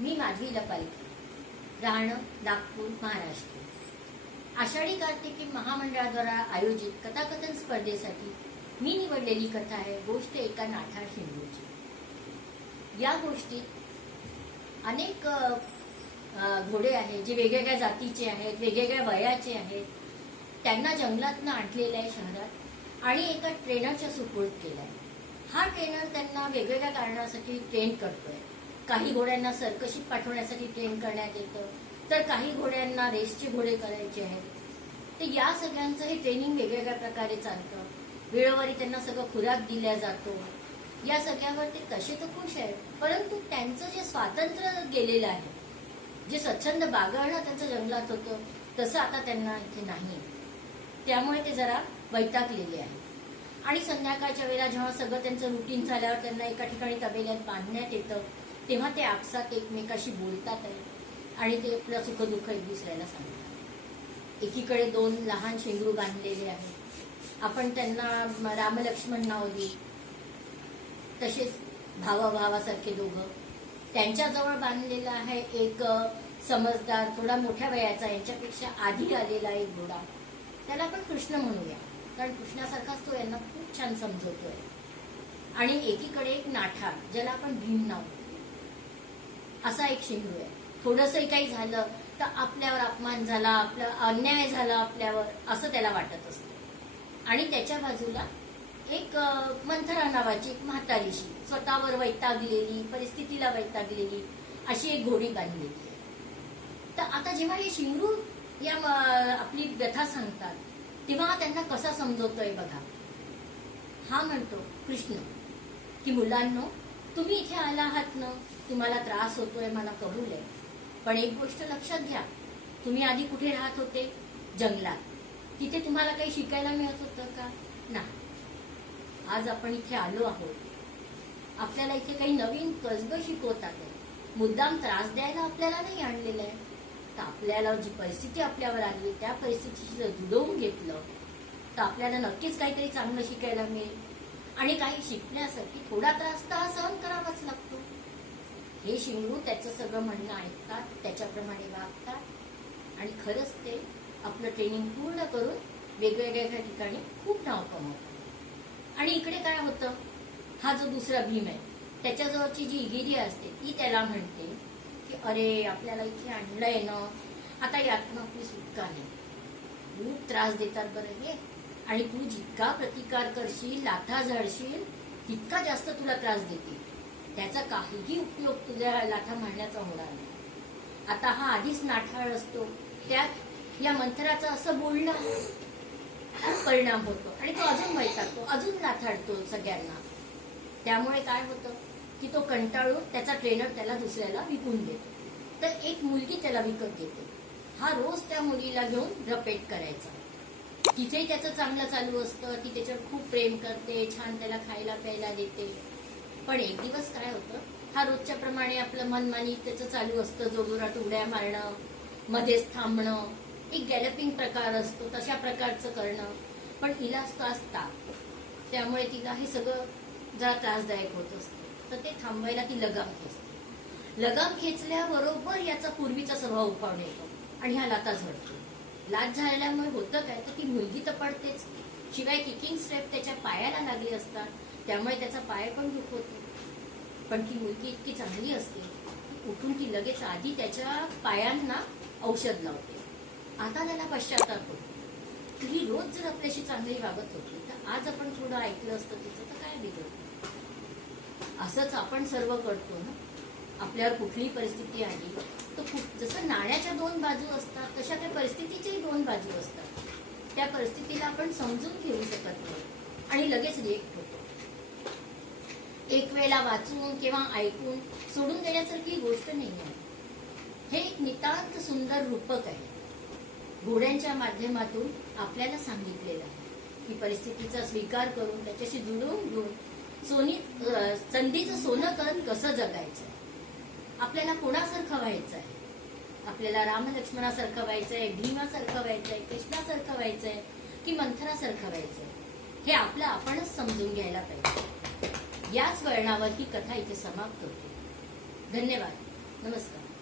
मी माधवी लपालकर राहणं नागपूर महाराष्ट्र. आषाढी कार्तिकी महामंडळाद्वारा आयोजित कथाकथन स्पर्धेसाठी मी निवडलेली कथा आहे गोष्ट एका नाथा शिंदूची या गोष्टीत अनेक घोडे आहेत जे वेगवेगळ्या जातीचे आहेत वेगवेगळ्या वयाचे आहेत. त्यांना जंगलातनं आणलेलं आहे शहरात आणि एका ट्रेनरच्या सुपूर्द केला आहे हा ट्रेनर त्यांना वेगवेगळ्या कारणासाठी ट्रेन करतोय. काही घोड्यांना सर्कशीत पाठवण्यासाठी ट्रेन करण्यात येतं. तर काही घोड्यांना रेसचे घोडे करायचे आहेत. तर या सगळ्यांचं हे ट्रेनिंग वेगवेगळ्या प्रकारे चालतं. वेळोवारी त्यांना सगळं खुराक दिला जातो. या सगळ्यावर ते तसे तर खुश आहेत परंतु त्यांचं जे स्वातंत्र्य गेलेलं आहे जे स्वच्छंद बागळणं त्यांचं जंगलात होतं तसं आता त्यांना इथे नाही त्यामुळे ते जरा वैतागलेले आहे आणि संध्याकाळच्या वेळेला जेव्हा सगळं त्यांचं रुटीन झाल्यावर त्यांना एका ठिकाणी तबेल्यात बांधण्यात येतं तेव्हा ते आपसात एकमेकाशी बोलतात आहे. आणि ते आपलं सुखदुःख एक दुसऱ्याला सांगतात. एकीकडे दोन लहान शेंगरू बांधलेले आहेत. आपण त्यांना रामलक्ष्मण नाव देऊ. तसेच भावाभावासारखे दोघं. त्यांच्याजवळ बांधलेला आहे एक समजदार थोडा मोठ्या वयाचा यांच्यापेक्षा आधी आलेला एक घोडा. त्याला आपण कृष्ण म्हणूया. कारण कृष्णासारखाच तो यांना खूप छान समजवतोय. आणि एकीकडे एक नाठार ज्याला आपण भीम नाव देतो. असा एक शिंगरू आहे. थोडंसंही काही झालं तर आपल्यावर अपमान झाला आपला अन्याय झाला आपल्यावर असं त्याला वाटत असतं. आणि त्याच्या बाजूला एक मंथरा नावाची एक म्हातारीशी स्वतःवर वैतागलेली परिस्थितीला वैतागलेली अशी एक घोडी बांधलेली तर आता जेव्हा हे शिंगरू या आपली व्यथा सांगतात तेव्हा त्यांना कसा समजवतोय बघा. हा म्हणतो कृष्ण की मुलांनो तुम्ही इथे आला आहात ना तुम्हाला त्रास होतोय मला कबूल आहे. पण एक गोष्ट लक्षात घ्या तुम्ही आधी कुठे राहत होते? जंगलात. तिथे तुम्हाला काही शिकायला मिळत होतं का? नाही. आज आपण इथे आलो आहोत. आपल्याला इथे काही नवीन कसबं शिकवतात. मुद्दाम त्रास द्यायला आपल्याला नाही आणलेलं आहे. तर आपल्याला जी परिस्थिती आपल्यावर आली त्या परिस्थितीशी जर जुडवून घेतलं तर आपल्याला नक्कीच काहीतरी चांगलं शिकायला मिळेल. आणि काही शिकण्यासाठी थोडा त्रास तर हा सहन करावाच लागतो. हे शिंगरू त्याचं सगळं म्हणणं ऐकतात त्याच्याप्रमाणे वागतात. आणि खरंच ते आपलं ट्रेनिंग पूर्ण करून वेगवेगळ्या ठिकाणी खूप नाव कमवतात. आणि इकडे काय होतं? हा जो दुसरा भीम आहे त्याच्याजवळची जी गिरी असते ती त्याला म्हणते की अरे आपल्याला इथे आणलंय ना आता यातनं आपली सुटका नाही. खूप त्रास देतात बरं हे. आणि तू जितका प्रतिकार करशील लाथा झाडशील तितका जास्त तुला त्रास देतील. त्याचा काहीही उपयोग तुझ्या लाथा मारण्याचा होणार नाही. आता हा आधीच नाठाळ असतो. त्यात या मंत्राचं असं बोलणं खूप परिणाम होतो. आणि तो अजून वैतागतो अजून लाथाडतो सगळ्यांना. त्यामुळे काय होतं की तो कंटाळून त्याचा ट्रेनर त्याला दुसऱ्याला विकून देतो. तर एक मुलगी त्याला विकत घेते. हा रोज त्या मुलीला घेऊन रपेट करायचा. तिथेही त्याचं चांगलं चालू असतं. ती त्याच्यावर खूप प्रेम करते छान त्याला खायला प्यायला देते. पण एक दिवस काय होतं हा रोजच्या प्रमाणे आपलं मनमानी त्याचं चालू असतं. जोरजोरात उड्या मारणं मध्येच थांबणं एक गॅलपिंग प्रकार असतो तशा प्रकारचं करणं. पण तिला असतो असता ताप त्यामुळे तिला हे सगळं जरा त्रासदायक होत असतं. तर ते थांबवायला ती लगाम खेचते लगाम खेचल्याबरोबर याचा पूर्वीचा स्वभाव उफावून येतो आणि हा लाता झडतो. लाच झाल्यामुळे होतं काय तर ती मुलगी तर पडतेच. शिवाय किकिंग स्टेप त्याच्या पायाला लागली असतात त्यामुळे त्याचा पाय पण दुखवतो पण ती मुलगी इतकी चांगली असते उठून ती लगेच आधी त्याच्या पायांना औषध लावते. आता त्याला पश्चाताप होतो. ही रोज जर आपल्याशी चांगली वागत होती तर आज आपण थोडं ऐकलं असतं तिचं तर काय बिघडत असंच आपण सर्व करतो ना. आपल्यावर कुठली परिस्थिती आली तर कुठ- जसं नाण्याच्या दोन बाजू असतात तशा त्या परिस्थितीच्याही दोन बाजू असतात. त्या परिस्थितीला आपण समजून घेऊ शकत नाही. आणि लगेच रिएक्ट होतो. एक वेळेला वाचून किंवा ऐकून सोडून देण्यासारखी गोष्ट नाही आहे. हे एक नितांत सुंदर रूपक आहे. घोड्यांच्या माध्यमातून आपल्याला सांगितलेलं आहे की परिस्थितीचा स्वीकार करून त्याच्याशी जुळवून घेऊन सोनी संधीचं सोनं करत कसं जगायचं? आपल्याला कोणासारखं व्हायचं आहे आपल्याला रामलक्ष्मणासारखं आहे भीमासारखं व्हायचं आहे कृष्णासारखं व्हायचं आहे की मंथरासारखं आहे हे आपलं आपणच समजून घ्यायला पाहिजे. याच वळणावर ही कथा इथे समाप्त होते. धन्यवाद. नमस्कार.